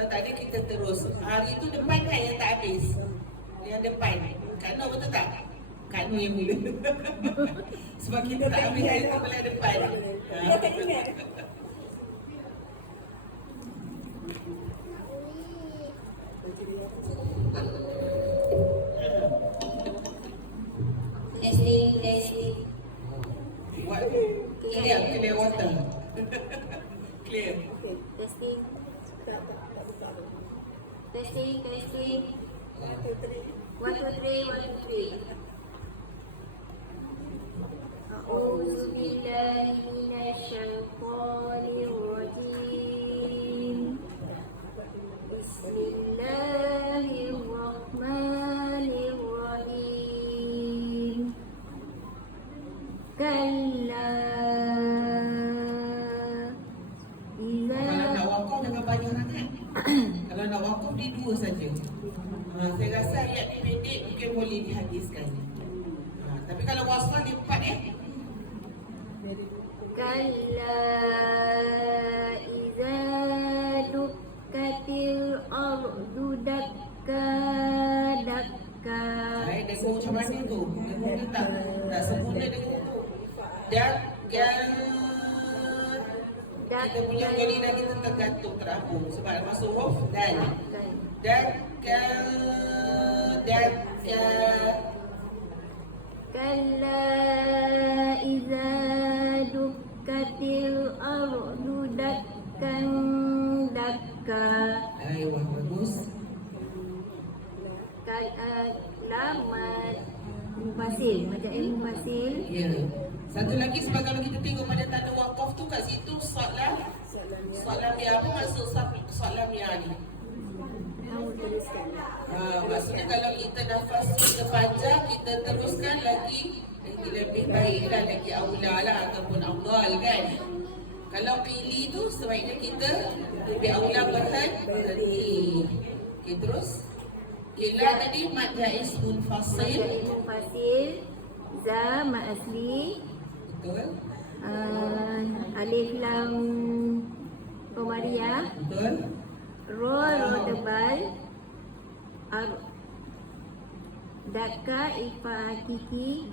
Kalau tak ada kita terus. Hari tu depan kan yang tak habis. Yang depan. Kak Nur betul tak? Kak Nur yang mula. Sebab kita tak habis hari tu belah depan. Dia tak ingat. Testing. Buat clear water. Clear. Okay, testing. Testing. 1, 2, 3. A'udzu billahi minasyaitonir rajim. Bismillahirrahmanirrahim. Kalla Kalau nak wakaf jangan banyak sangat. Kalau nak wakaf dia 2 saja. Saya rasa ayat ni pendek mungkin boleh dihabiskan. Tapi kalau wasfah dia 4 Kalla iza dukkatil ardu dakka. Baik, dengar macam mana tu? Dengar tak sempurna dengar tu. Kita punya kelina kita tergantung terapung sebab ada masuk huruf dan Kalla iza dukkatil ardu dakkan dakka. Wah, bagus. Lamat mufasil, macam ilmu mufasil. Ya. Satu lagi sebab kalau kita tengok pada tanda wakaf tu kat situ solat lamia. Apa maksud solat lamia ni? Maksudnya kalau kita nafas kita panjang, kita teruskan lagi lebih baiklah, lagi aula lah ataupun afdal kan. Kalau pilih tu sebaiknya kita lebih aula berhenti. Okey, terus ialah tadi mad jaiz munfasil. Za mad asli. Betul. Alif lam komariah. Betul. Ro tebal. Dakka ifa hakiki.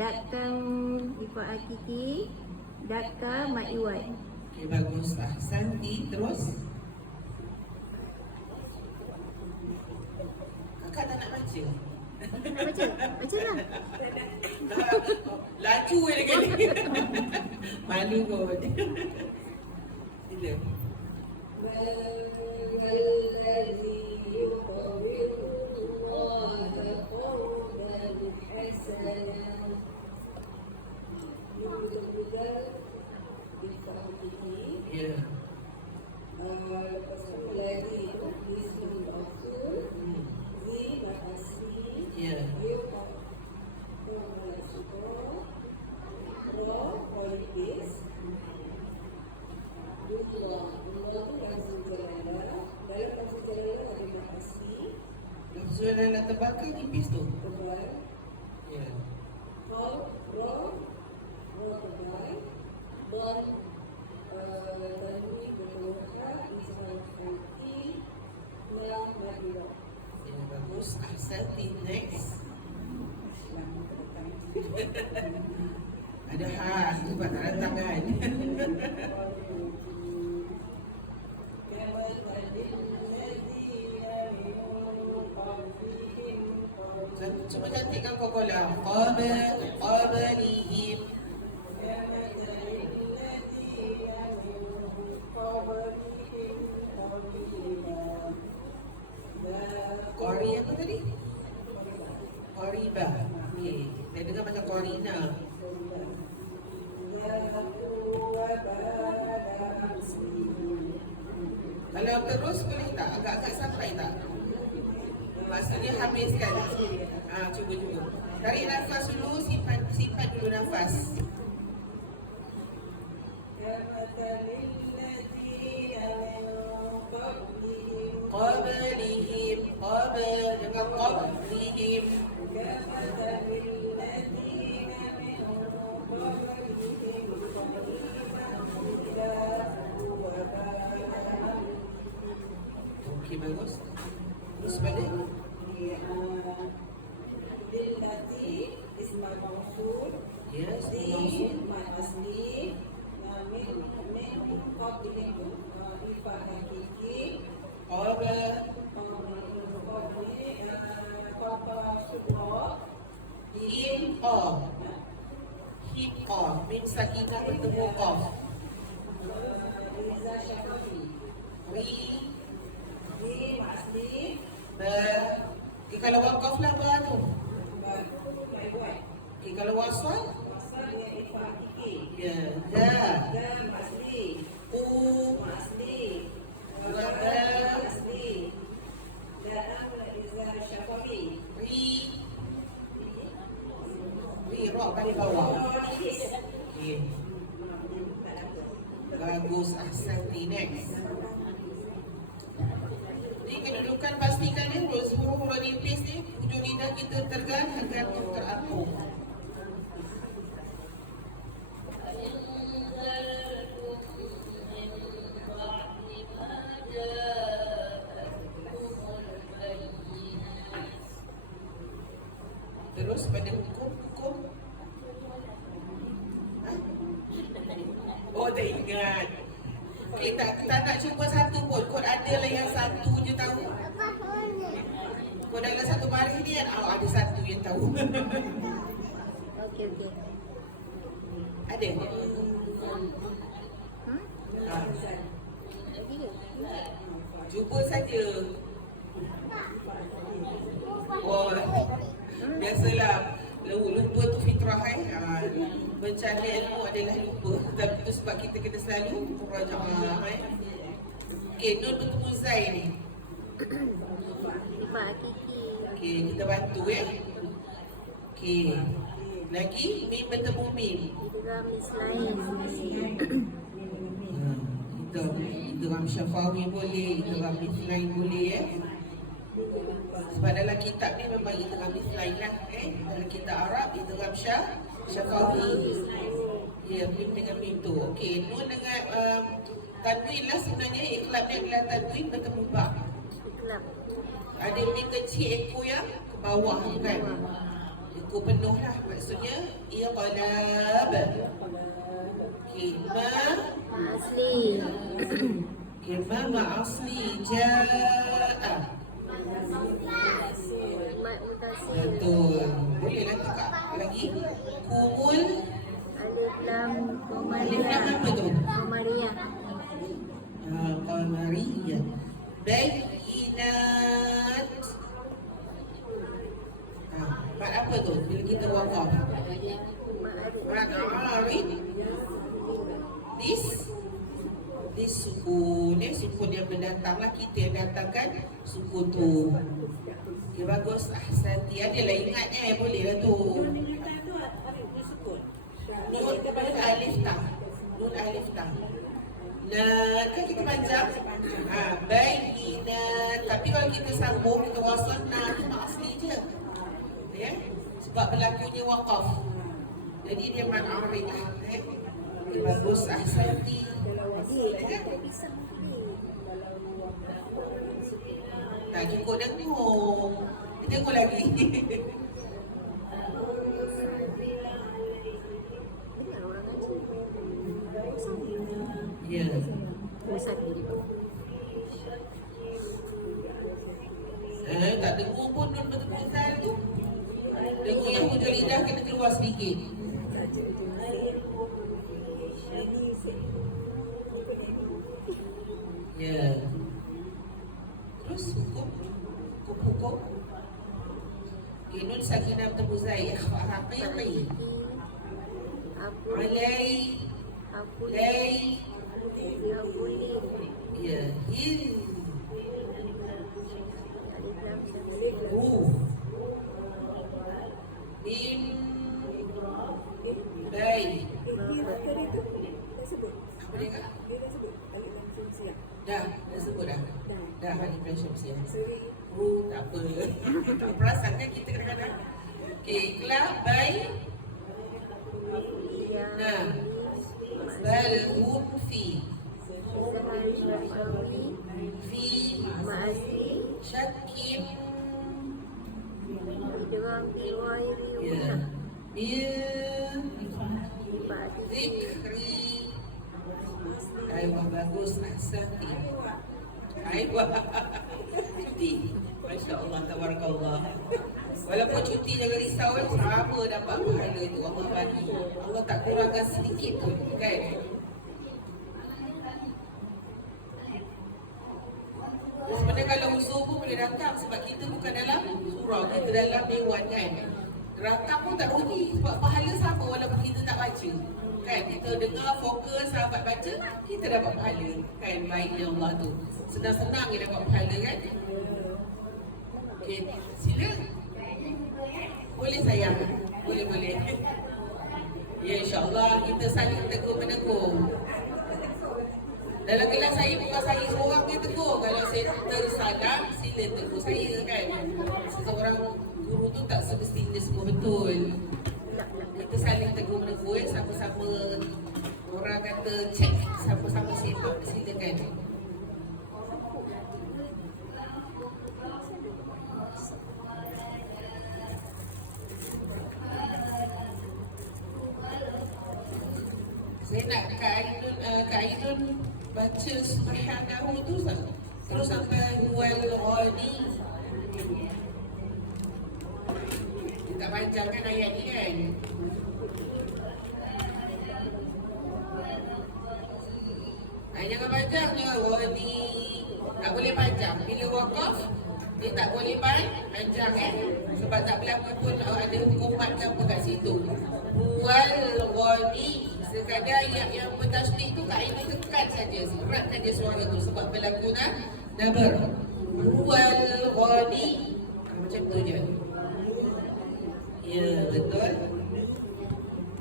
Dakka mad iwad. Okey, bagus. Ahsanti. Terus. Kakak tak nak baca. Baca lah. Laju dengan ni. Malu kot. Sila. Ya. Ya. Lafzul nak terbakar nipis tu. Ya. Ya, bagus. Ahsanti. Next. Ada khas sebab tak ada tangan. Cuba cantikkan kau kolam. Qablihim. Qari apa tadi? Qariba. Okey, saya dengar macam Qarina. Kalau terus boleh tak? Agak-agak sampai tak? Maksudnya habiskan. Cuba. Tarik nafas dulu, simpan dulu nafas. Qablihim. Jangan qablihim. Okey, bagus. Terus balik. Lillati ismal mausul. Yes, Di langsung. mal asli. Min qablin ifa hakiki. Qaba. Qaba sughra. In off. Hit off. Min sakinah bertemu off. Riza Syafi'i. Ri. Di mal asli. Ba. Okay, kalau wakaf lah ba tu. Baik. Okay, kalau wasal. Asal dia ifa hakiki. Ya. Da. Dan mal asli. U. Mal asli. Ba. Asli. Dan Riza Syafi'i. Ri. Ri. Rock balik bawah. Okay. Bagus. Ahsanti. Next. Ni kedudukan pastikan ni huruf-huruf nipis ni hujung lidah kita tergantung teratur. Terus pada hukum. Ha? Oh, tak ingat. Okay, tak nak cuba satu pun. Kau ada lah yang satu je tahu. Kau dalam satu baris ni kan, ada satu yang tahu. Okey. Ada? Ha. Cuba saja. Oh, biasalah. Lupa tu fitrah bencana ilmu adalah lupa. Tapi itu sebab kita kena selalu murajaah. Okey, Nun bertemu Zai ni. Ifa hakiki. Okey, kita bantu ya. Okey. Lagi Mim bertemu Mim. Idgham mislain. Idgham syafawi boleh, idgham mithlain boleh ya. Sebab dalam kitab ni memang idgham mithlain lah dalam kitab Arab idgham syafawi. Ya, Mim dengan Mim tu. Okey, Nun dengan tanwin lah sebenarnya iqlab ni adalah tanwin bertemu ba. Iqlab. Ada Mim kecil ekor yang ke bawah tu kan. Ekor penuh lah maksudnya iqlab. Okey, ma. Asli. Okey, ma asli jaa. Mat mutasil. Betul. Bolehlah tukar lagi. Kumul. Alif lam Alif lam qamariyah. apa tu? Qamariyah. Qamariyah. Bayinat. Mat apa tu? Bila kita wakaf. Mat arid. Dis sukun. Sukun yang mendatanglah. Kita yang datangkan sukun tu. Okay, bagus. Ahsanti. Adalah ingatnya. Bolehlah tu. Nun alif tang. Nun alif tang. Nah, kan kita panjang. Bayinat. Tapi kalau kita sambung, kita wasal nah tu mak asli je. Ya? Sebab berlakunya wakaf. Jadi dia mat arid lah. Okay, bagus. Ahsanti. Tak cukup dengung. Dengung lagi. Dengar orang ngaji. Ya. Bosan. Tak dengung pun Nun bertemu Zal tu. Dengung yang hujung lidah kena keluar sedikit. Ya. Terus hukum. Okay, Nun sakinah bertemu Zai. Haqiqi. Aku Alai. aku Lay. boleh. Ya. Hil. Alif lam syamsiyah. Mim. Baik. Apa dia kak? Dah sebut dah. Dah Alif Lam Syamsiyah. Tak apa. Tak perasan kan kita kadang-kadang. Okey, ikhlas baik. Nah. Bal hum fi. Zahari Syafawi Fi. Ma'as Syakib. Dengan biwai Ya. riuna. Bil. Zikri. Aywa, bagus. Ahsanti. Aywa. Cuti. Masya Allah, tabarakallah. Walaupun cuti jangan risau, sama dapat pahala itu Allah bagi. Allah tak kurangkan sedikit pun, kan? Sebenarnya kalau usul pun boleh rakam sebab kita bukan dalam surau, kita dalam dewan, kan? Rakam pun tak rugi sebab pahala sama walaupun kita tak baca. Kan? Kita dengar fokus sahabat baca, kita dapat pahala. Kan? Baiknya Allah tu. Senang-senang dia dapat pahala, kan? Okey, sila. Boleh sayang? Boleh. Ya, insyaAllah kita saling tegur-menegur. Dalam kelas saya bukan saya seorang yang tegur. Kalau saya tersalah, sila tegur saya, kan? Seseorang guru tu tak semestinya semua betul. Kita saling tegur-menegur, sama-sama orang kata cek, sama-sama siap, silakan. Saya nak Kak Ainun baca subhanahu tu terus sampai wal ghani. Kita panjangkan ayat ni, kan? Jangan panjang je ghani. Tak boleh panjang. Bila wakaf dia tak boleh panjang, kan? Sebab tak berlaku pun ada hukuman apa kat situ. Wal ghani. Sekadar yang bertasydid tu Kak Ainun tekan saja, seratkan dia suara tu sebab berlaku nabar. Wal ghani. Macam tu je. Ya, betul.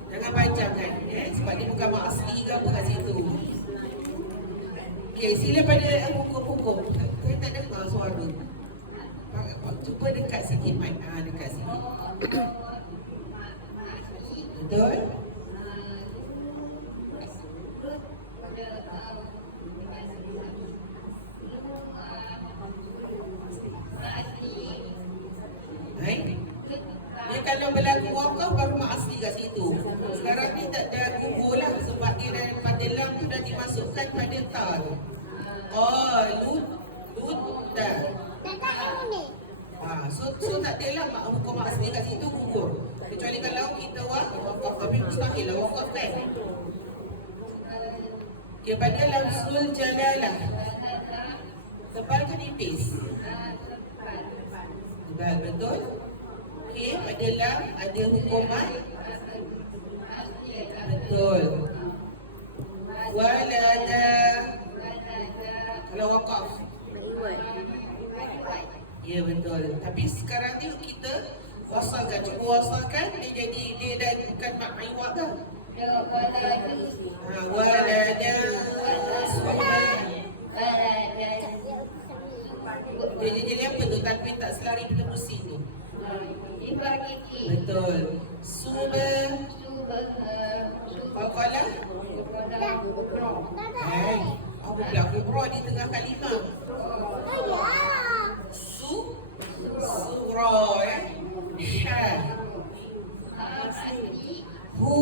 Jangan panjangkan, sebab dia bukan mak asli ke apa kat situ. Okey, sila pada hukum-hukum. Saya tak dengar suara. Cuba dekat sikit, Mat. Dekat sikit. Betul? Dia kalau berlaku wakaf baru mak asli kat situ. Sekarang ni tak ada gugur lah sebab dia daripada lam tu dah dimasukkan pada ta tu. Lutta. So tak ada lah hukum mak asli kat situ gugur. Kecuali kalau kita wakaf, tapi mustahil lah wakaf, kan? Okay, pada lafzul jalalah. Tebal ke nipis? Tebal, betul? Okey, pada lam ada hukuman. Betul. Walada. Kalau wakaf. Ya, betul. Tapi sekarang ni kita wasalkan. Cuba wasalkan, dia dah bukan mak iwak dah. Walada. Dia jadi apa tu? Tapi tak selari bila musim tu. Betul. Faqala. Apa pula kubra di tengah kalimah? Surah, Hu.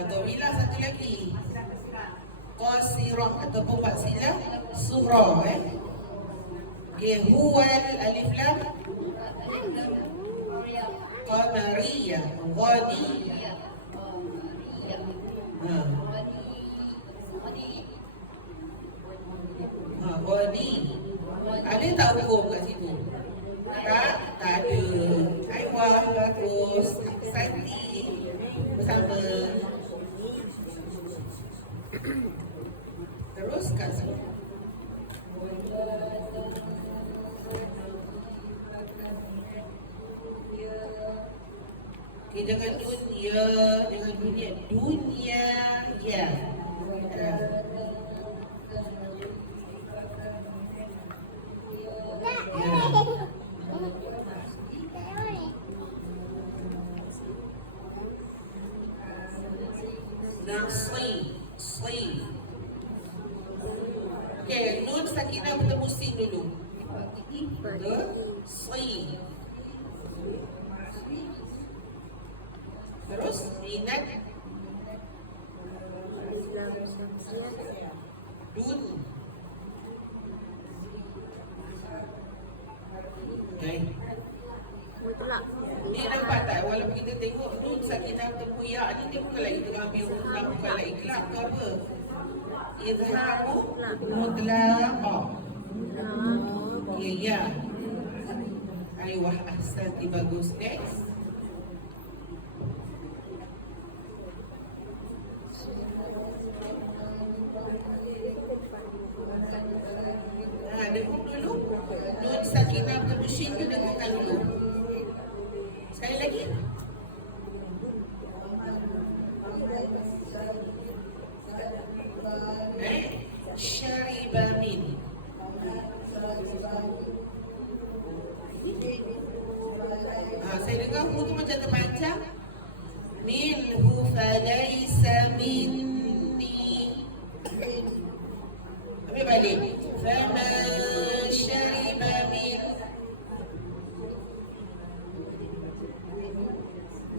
Tawila satu lagi. Qasirah ataupun faksilah surah, Okay, huwal alif lam qamariyah ghani. Ghani. Ada tak hukum kat situ? Tak ada. Aiwah, bagus. Santi bersama. Terus kat sini. Okay, jangan dunia, jangan dunia, ya. Nasi, Si. Okay, nun sakinah bertemu sin dulu. Betul? Si. Terus ingat Lam Samsiah. dun. Okay. Mutlak. Ni nampak tak? Walaupun kita tengok nun sakinah bertemu ya ni, dia bukanlah kita ambil ulang, bukanlah ikhlas ke apa. Izharu mutlaq. Ya, ya. Ayuh, ahsanti, bagus. Next. Dengung dulu. Nun sakinah bertemu shin tu dengungkan dulu. Sekali lagi. Syariba min. Saya dengar hu tu macam terpanjang. Minhu falaysa minni. Ambil balik. Faman syariba min.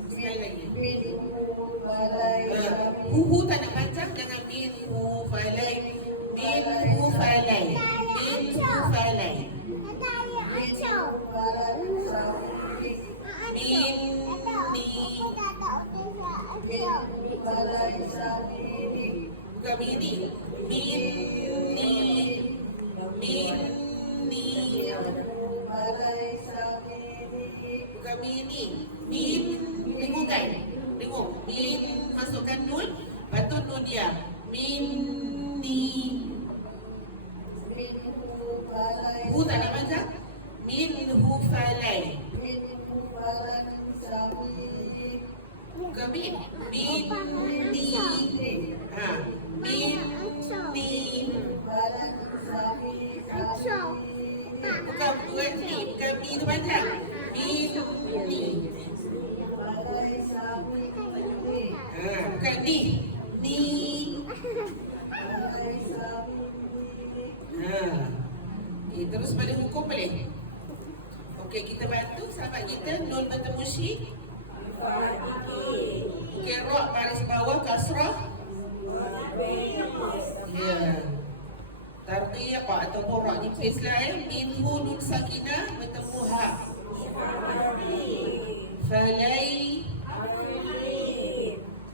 Sekali lagi. Hu tak nak panjang, jangan minhu falay. Minhu falay. Minhu falay. Bukan mini. Minni. Minni. Bukan mini. Min. Tengok kan? Tengok. Min. Masukkan nun. Patut nun dia. Minni. Hu tak nak baca? Minhu falay. Bukan min. Minni. Ha. Minni. Bukan ni. Bukan mi tu panjang. Minni. Ha. Bukan ni. Ni. Ha. Okay, terus pada hukum boleh? Okey, kita bantu sahabat kita nun bertemu shin. Okey, ra baris bawah kasrah. Ya. Tarqiyah ataupun ra nipis lah minhu nun sakinah bertemu ha. Falai.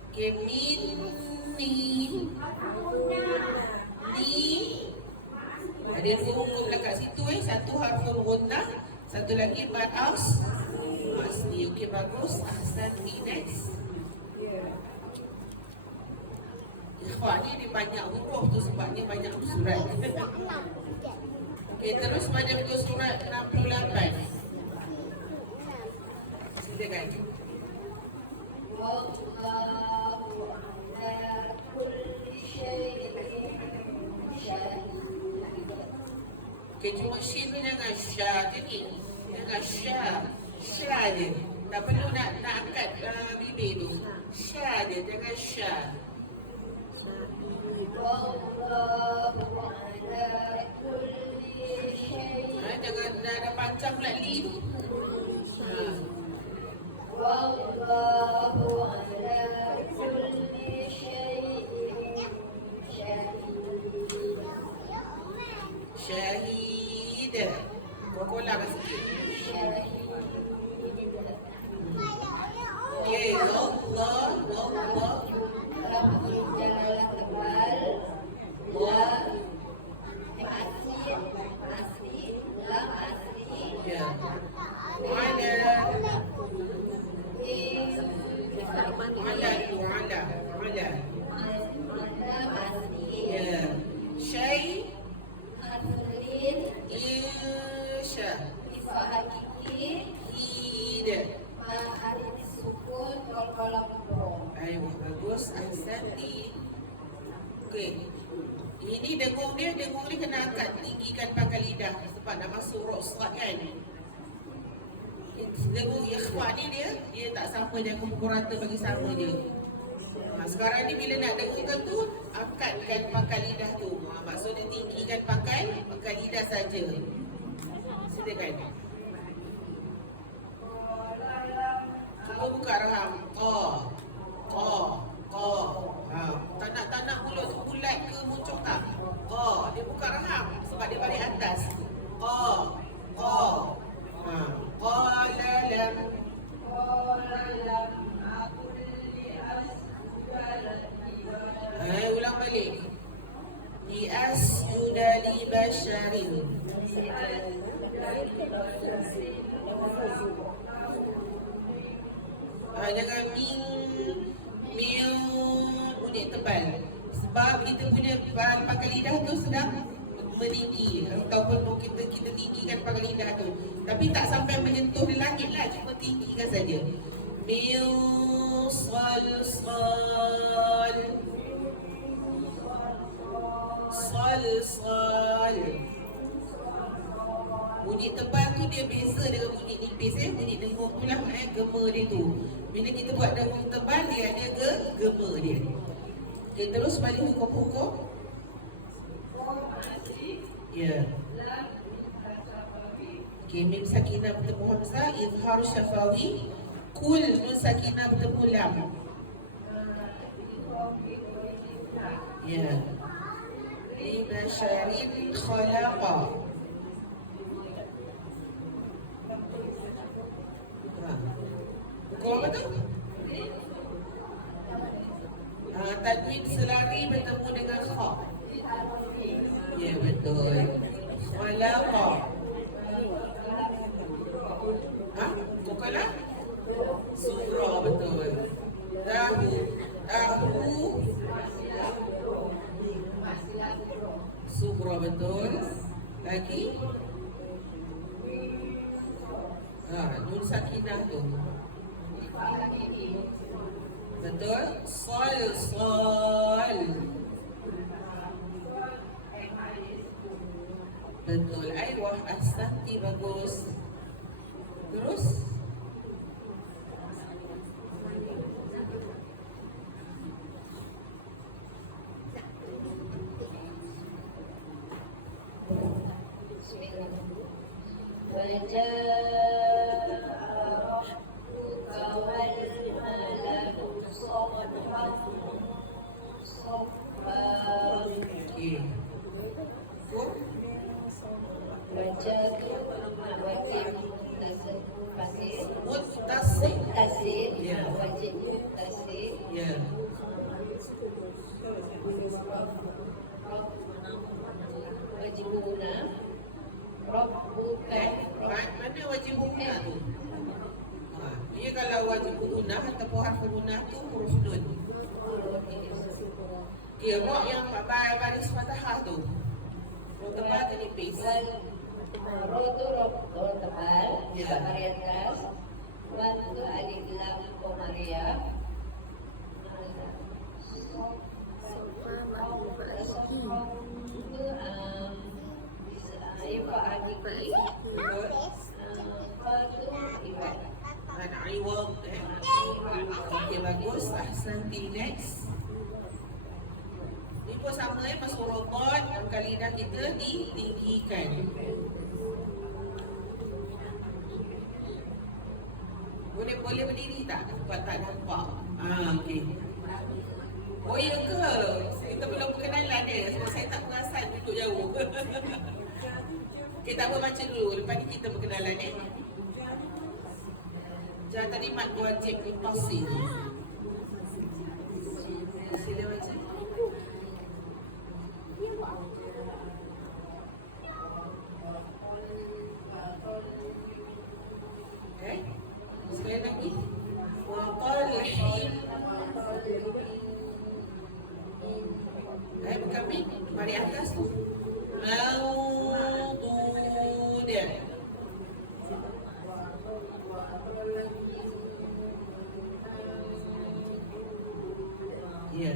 Okey, minni. Ni. Ada dua hukum dekat situ satu harful gunnah, satu lagi mad asli. Okey, bagus. Ahsanti. Next. Ikhwan ni dia banyak huruf tu sebabnya banyak surat. Okey, terus pada muka surat 68. Silakan. Okay, cuma shin ni jangan syah je ni. Jangan syah. Syah je. Tak perlu nak angkat bibir tu. Syah je, jangan syah. Jangan ada panjang pula li tu. Wallahu ala kulli syai'in Syahid. Kokola kat sikit. Okay, Allah. Janganlah tebal. Asli. Ya. Ala. Ya. Syai. Insya. Hid. Ayuh, bagus. Ahsanti. Okey. Ini dengung dia kena angkat tinggikan pangkal lidah sebab nak masuk rosat kan. Dengung ikhwan ni dia tak sama dengan pukul rata bagi sama je. Sekarang ni bila nak dengarkan tu, angkatkan pangkal lidah tu. Maksudnya tinggikan pangkal lidah saja. Silakan. Cuba buka rahang. Tak nak mulut tu bulat ke muncung tak? Dia buka rahang sebab dia balik atas. Ulang balik. Liasjuda li basyarin. Jangan min bunyi tebal. Sebab kita punya pangkal lidah tu sedang meninggi ataupun kita tinggikan pangkal lidah tu. Tapi tak sampai menyentuh di langit lah, cuma tinggikan saja. Min sal. Bunyi tebal tu dia beza dengan bunyi nipis. Bunyi dengung tu lah gema dia tu. Bila kita buat dengung tebal, dia ada gema dia. Okay, terus balik hukum-hukum. Ya. Okay, mim sakinah bertemu hamzah, izhar syafawi, kul nun sakinah bertemu lam. Ya. Libasyarin khalaqa. Hukum apa tu? Tanwin selari bertemu dengan kha. Ya, betul. Khalaqa. Bukanlah? Surah, betul. Tahu. Surah, betul. Lagi? Nun sakinah tu. Betul? Sal. Betul. Aywah, ahsanti, bagus. Terus? Mana wajib guna tu? Dia kalau wajib guna ataupun harfu guna tu huruf nun. Okey, roh yang baris fathah tu. Roh tebal ke nipis? Roh tu roh tebal, baris keras. Wan tu alif lam komariah. Okey, bagus. Ahsanti, next. Ni pun sama masuk robot. Pangkal lidah kita ditinggikan. Boleh berdiri tak? Sebab tak nampak. Okey. Oh, ya ke? Kita belum perkenalan dia. Sebab saya tak perasan duduk jauh. Kita baca dulu. Lepas ni kita perkenalan Jangan tadi mat wajib muttasil. Sila baca. Sekali lagi. Wa qalhin. Kami mari atas tu. Mawdud. Ya.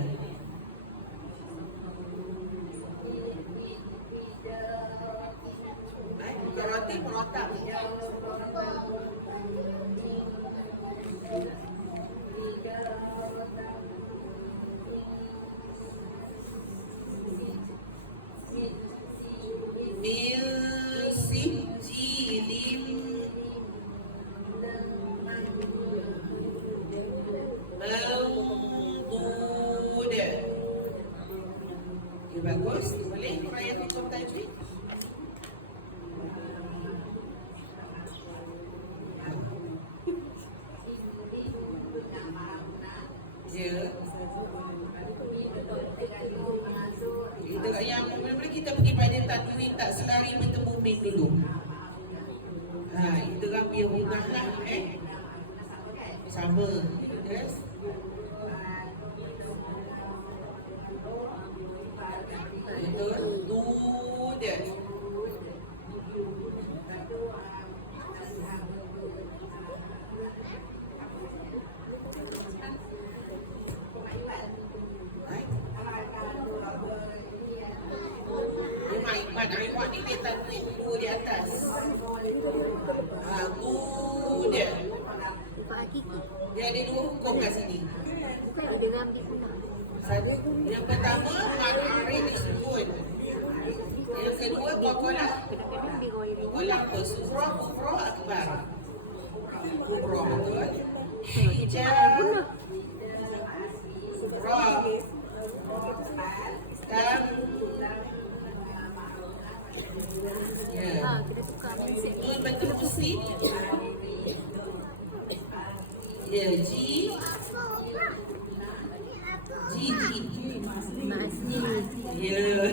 Bukan roti, perotak. Okey, bagus. Boleh Raya tutup tajwid? Ya. Kita yang mula-mula kita pergi pada tanwin tak selari bertemu mim dulu. Itu kan biar mudah lah sama. Yes. Betul. Tu dia. Memang Iman Aiwan ni dia tanwin dua di atas. Tu dia. Pak Hakiki. Dia ada dua hukum kat sini. Bukan dia dengan ambil punah. Yang pertama Arif disebut. Yang kedua Qalah. Kadang-kadang dia royal. Qalah apa? Sufra, Kufra, Akbar. Kufra betul. Tengok kita Hijab, punah. Sufra, Tam. Ya. Kita tukar mindset. Nun berterusi. Ya, Ji. Masni. Ya.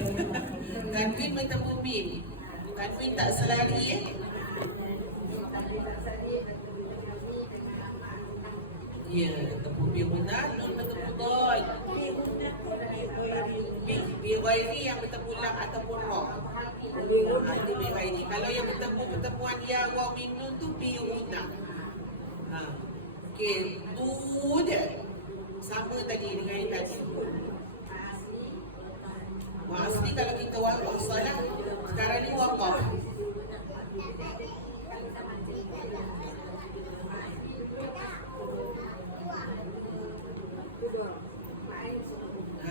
Tanwin bertemu mim. Tanwin tak selari Ya, bertemu mim benar. Nun bertemu dot. Bi-ghairi yang bertemu lam ataupun ra. Itu bi-ghairi. Kalau yang bertemu pertemuan ya wa mim nun tu bi-una. Okey, tu je. Sama tadi dengan yang tadi. Asli kalau kita waqaf salah, sekarang ni waqaf.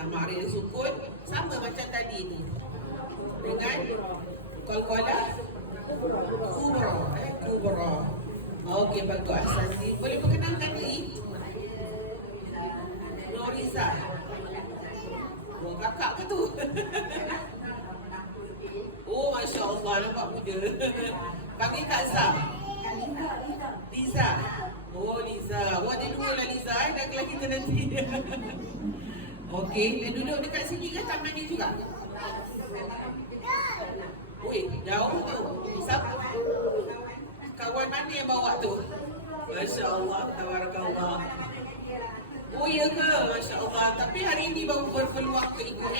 Ma'rif sukun sama macam tadi tu. Dengan qalqalah kubra, kubra. Okey, bagus Asli. Boleh perkenalkan diri? Noriza. Oh, kakak ke tu? Oh, Masya Allah, nampak muda. Panggil Kak Zam. Liza. Oh, Liza. Oh, ada dua lah Liza. Dah kelas kita nanti. Okey, dia duduk dekat sini ke taman ni juga? Ui, jauh tu. Siapa? Kawan mana yang bawa tu? Masya Allah, tabarakallah. Oh ya ke? Masya Allah. Tapi hari ini baru berpeluang ke ikut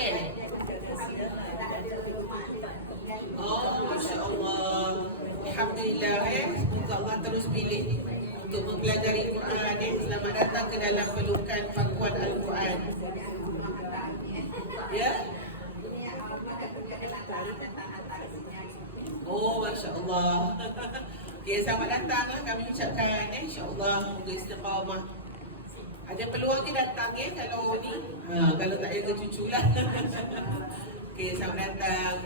Oh, Masya Allah. Alhamdulillah Semoga Allah terus pilih untuk mempelajari Quran Selamat datang ke dalam pelukan pangkuan Al-Quran. Ya? Oh, Masya Allah. Okay, selamat datang lah kami ucapkan InsyaAllah moga istiqamah. Ada peluang dia datang kalau ni. Kalau tak ada cucu lah. Okay, selamat datang.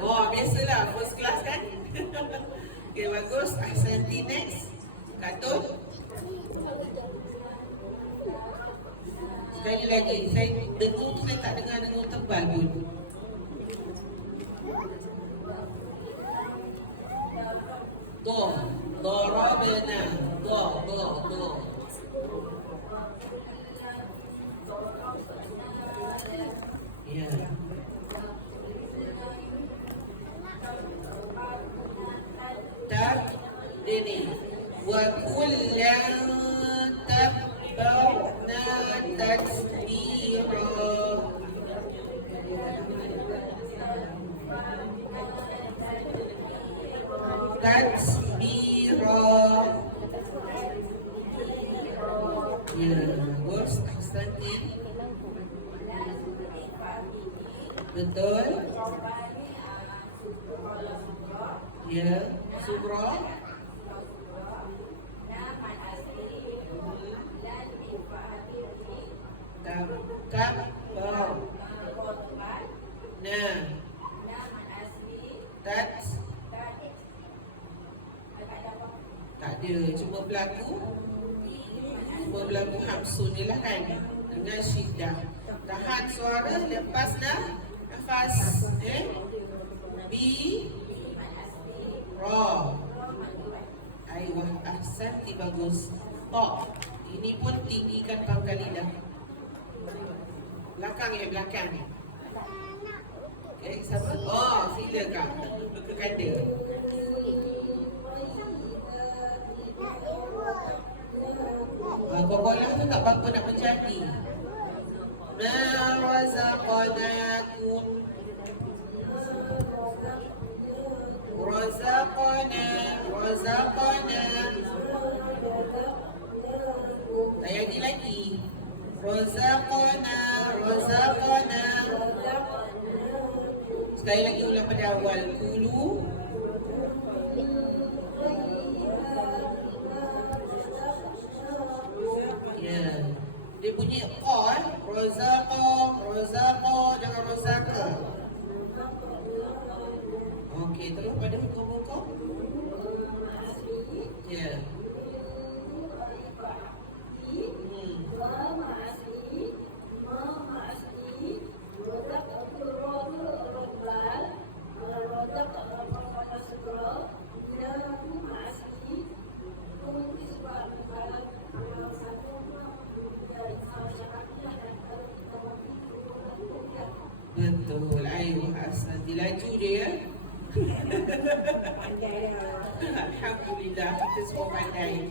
Oh, biasalah first class kan. Okay, bagus. Ahsanti, next. Katun. Sekali lagi, saya dengung tu saya tak dengar dengung tebal pun. Do, darabna, do. Ya. Tak, ini. Wa kullan tabba'na tasbira. Tasbira. Ya, bagus. Ahsanti. Betul. Ya, Subra. Kap, nah, tats, tak ada, cuma berlaku hamsun je lah kan. dengan syiddah. Tahan suara, lepaslah nafas. Bi, ra. Ayuh, ahsanti, bagus. Ta. Ini pun tinggikan pangkal lidah. Belakang ya, belakang. Okay, siapa? Oh, silakan. Kekanda. Kokolah tu tak apa-apa nak menjadi. Ma razaqnakum. Razaqna. Tayang lagi. Razaqna. Sekali lagi ulang pada awal. Kulu. Ya. Dia bunyi qa, razaqa, jangan razaqa. Okey, terus pada hukum-hukum. Ya. Betul, ayuh, asal dilaju dia ya. Alhamdulillah, kita semua pandai.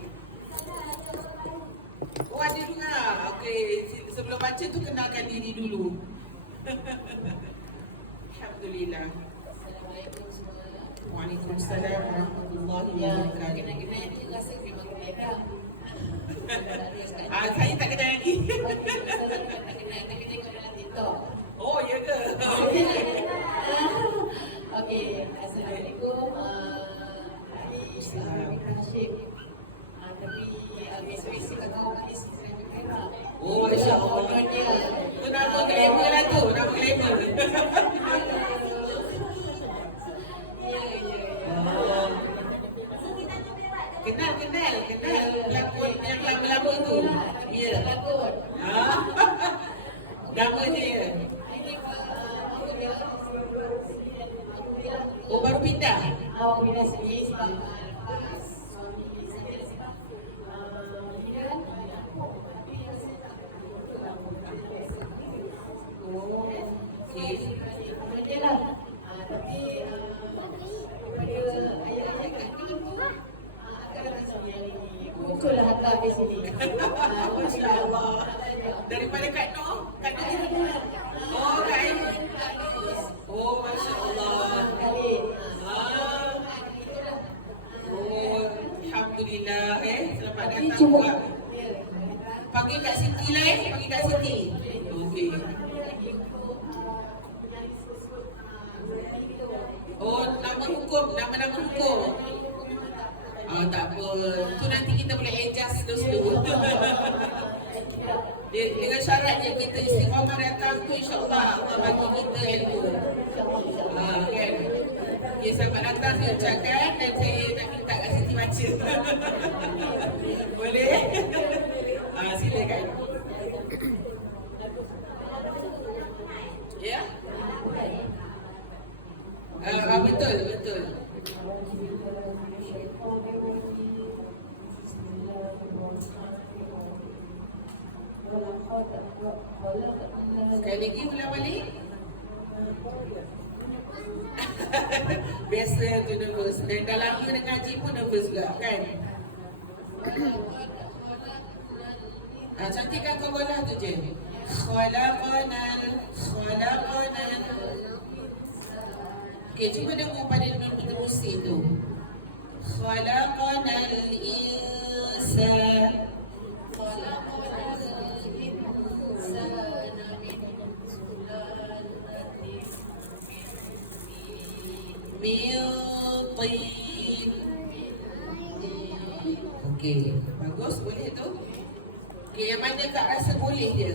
Oh, ada juga. Okey, sebelum baca tu kenalkan diri dulu. Alhamdulillah. Assalamualaikum semua. Waalaikumsalam warahmatullahi wabarakatuh. Kena-kena itu rasa memang kena. Saya tak kena lagi. Tak kena tengok dalam TikTok. Oh, ya ke? Okey, Assalamualaikum. Saya Hashim. Tapi biasa-biasa kat kawan kali saya juga. Oh, Masya Allah. Itu nama glamour lah tu, nama glamour. Kenal pelakon yang lama-lama tu. Ya. Nama dia. Oh, baru pindah. Awak pindah sini sebab suami saya sebab dia kan Oh, okey. dia lah. Tapi daripada ayah-ayah kat ni tu akan rasa yang ni muncullah hantar di sini. Masya Allah. Daripada Kak Noh? Kak Noh ni? Oh, Kak Ainul. Oh, Masya Allah. Oh, Alhamdulillah. Selamat datang buat. Panggil Kak Siti lah Panggil Kak Siti. Okey. Oh, nama hukum. Nama-nama hukum. Tak apa. Tu nanti kita boleh adjust dulu. Dengan syaratnya kita istiqamah datang tu, insyaAllah Allah bagi kita ilmu. Kan? Ya, selamat datang saya ucapkan dan saya nak minta Kak Siti baca. Boleh? Silakan. Ya? Betul. Sekali lagi ulang balik. Biasa tu nervous. Dan dah lama nak ngaji pun nervous juga kan. Cantikkan kawalah tu je. Khalaqanal. Okay, cuba dengar pada mimpi terusin tu. Khalaqanal insan. Min tin. Okey, bagus, boleh tu. Okey, yang mana Kak rasa boleh dia?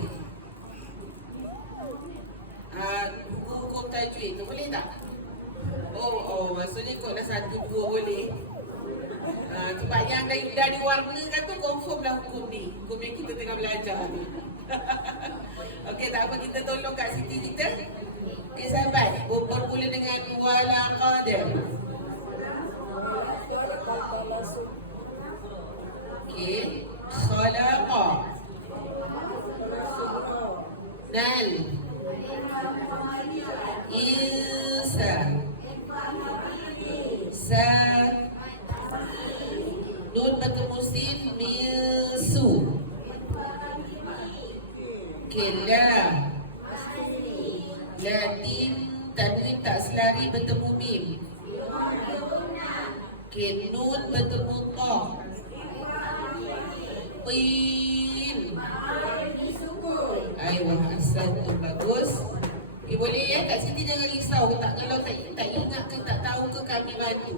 Hukum tajwid tu boleh tak? Oh, maksudnya kot dah 1, 2 boleh. Sebab yang dah diwarnakan tu confirm dah hukum ni. Hukum yang kita tengah belajar ni. Okey, tak apa, kita tolong Kak Siti kita. Okey, sahabat, bermula dengan wala qadir. Okey, khalaqa. Dal. Insa. Sa. Nun bertemu sin, misu. Kela. Latin tanwin tak selari bertemu mim. Okay, nun bertemu ta. Tin. Ayuh, asal tu bagus. Okay, boleh ya Kak Siti, jangan risau ke tak, kalau tak ingat ke tak tahu ke kami bantu.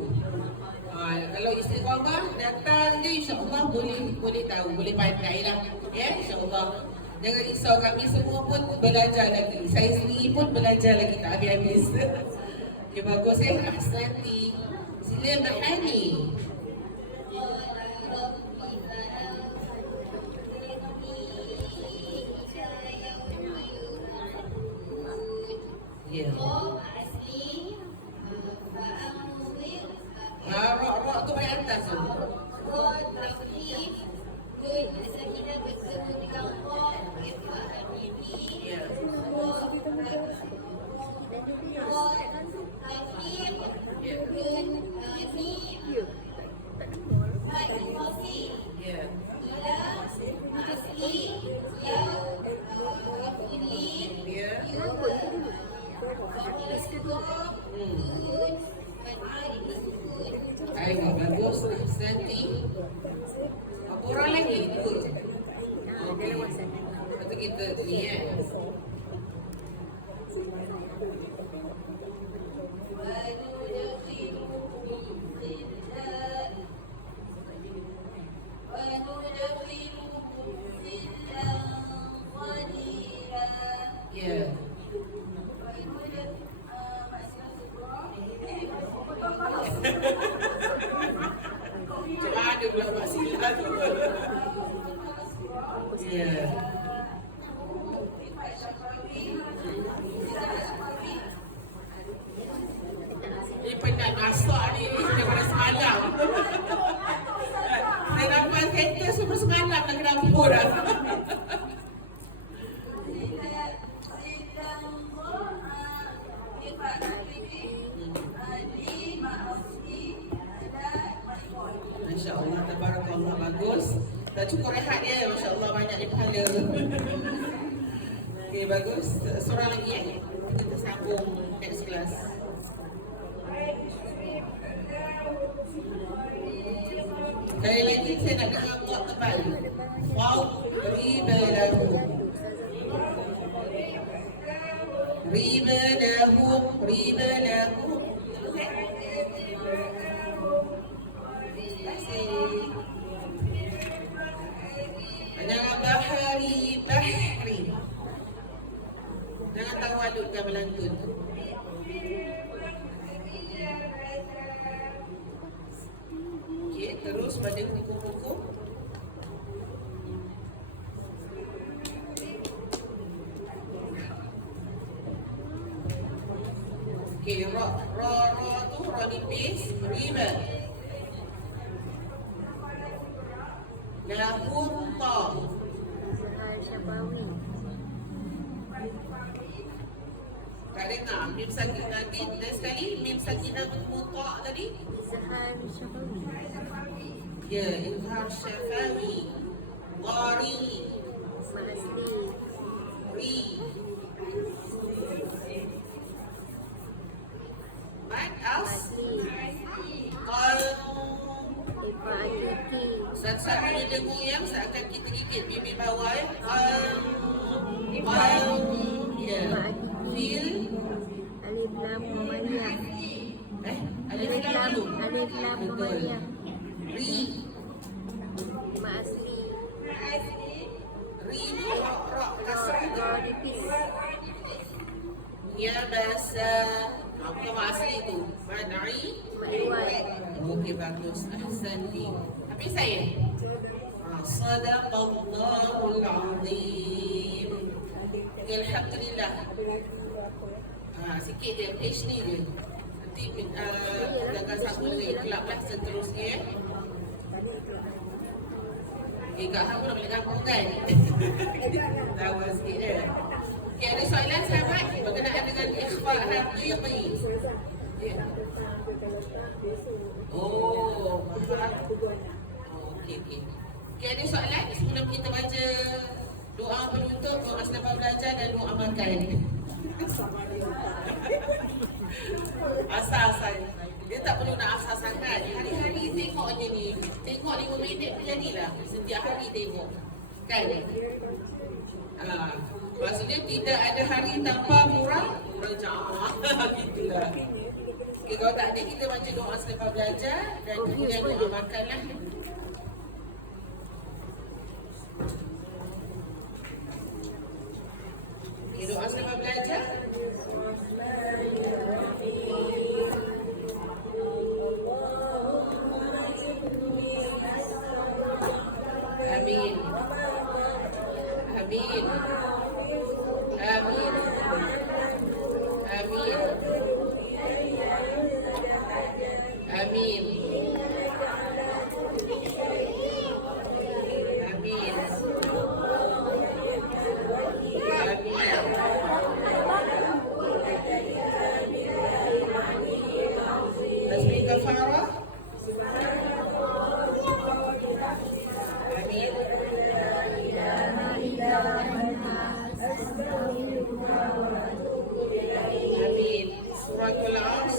Kalau istiqamah datang je, insya-Allah boleh tahu, boleh pandai lah. Ya, insya-Allah. Jangan risau, kami semua pun belajar lagi. Saya sendiri pun belajar lagi tak habis-habis. Okay, bagus Ahsanti. Sila Mahani. Ya. Rok tu paling atas tu. Ya. Ya. Ya. Ayuh, bagus. Nanti apa orang lagi tu? Okey. Lepas tu kita ni Ya. Cuma ada pula Mak Sila tu. Ya. Ini penat masak ni daripada semalam. Saya nampak kereta semua semalam nak kena pun dah. Masya-Allah, tabarakallah, bagus. Dah cukup rehat dia, masya-Allah, banyak dia pahala. Okey, bagus. Seorang lagi kita sambung next class. Sekali lagi saya nak dengar kuat tebal. Wow, riba lahum. Riba lahum, riba lahum. Jangan bahari, bahri. Jangan tawadudkan melantun. Okey, terus pada hukum-hukum. Okey, ra tu ra nipis, riba. Lahum ta. Zahar Syabawi. Tak dengar mim sakin nanti dan sekali mim sakinah bertemu ta tadi. Zahar Syabawi. Ya, izhar syafawi. Qari. Ma'asli. Ri. Mat as. Qal. Ifa Akiki. Satu-satu dia dengung yang seakan kita gigit bibir bawah Qal. Ya. Fil. Alif Lam Muhammadiyah. Alif lam dulu. Alif Lam Betul. Muhammadiyah. Ri. Ma'asli. Ri ni ra kasrah tu. Ra nipis. Ya basa. Apa asli tu? Mad'i. Ma'iwat. Okey, bagus. Ahsanti. Habis saya? Sadaqallahul azim. Okay, alhamdulillah. Sikit dia, H ni dia. Nanti kita akan sambung dengan ikhlas lah seterusnya. Kak Hang pun nak boleh ganggu kan? Tahu sikit dia. Okay, ada soalan sahabat berkenaan dengan ikhfa haqiqi? Ya. Oh, faham. Okey. Okay, ada soalan sebelum kita baca doa penutup, doa selepas belajar dan doa makan. Asal-asal. Dia tak perlu nak asal sangat. Hari-hari tengok je ni. Tengok 5 minit pun jadilah. Setiap hari tengok. Kan? Maksudnya tidak ada hari tanpa murajaah. Gitulah. Okay, kalau tak ada, kita baca doa selepas belajar dan kemudian doa makanlah. Okay, doa selepas belajar. Amin. Amin. Amin. Amin. Amin. Amin. Tasbih kafarah. Amin. Amin. Suratul As.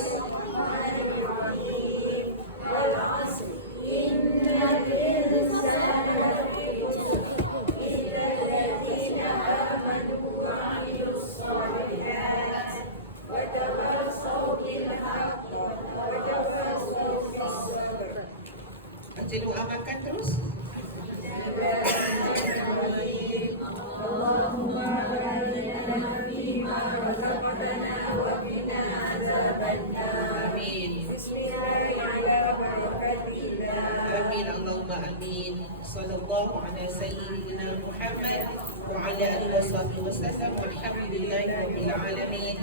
Baca doa makan terus. Amin. Amin. Allahumma amin. Sallallahu ala sayyidina Muhammad wa ala alihi wa sahbihi wa sallam. Walhamdulillahi rabbil alamin.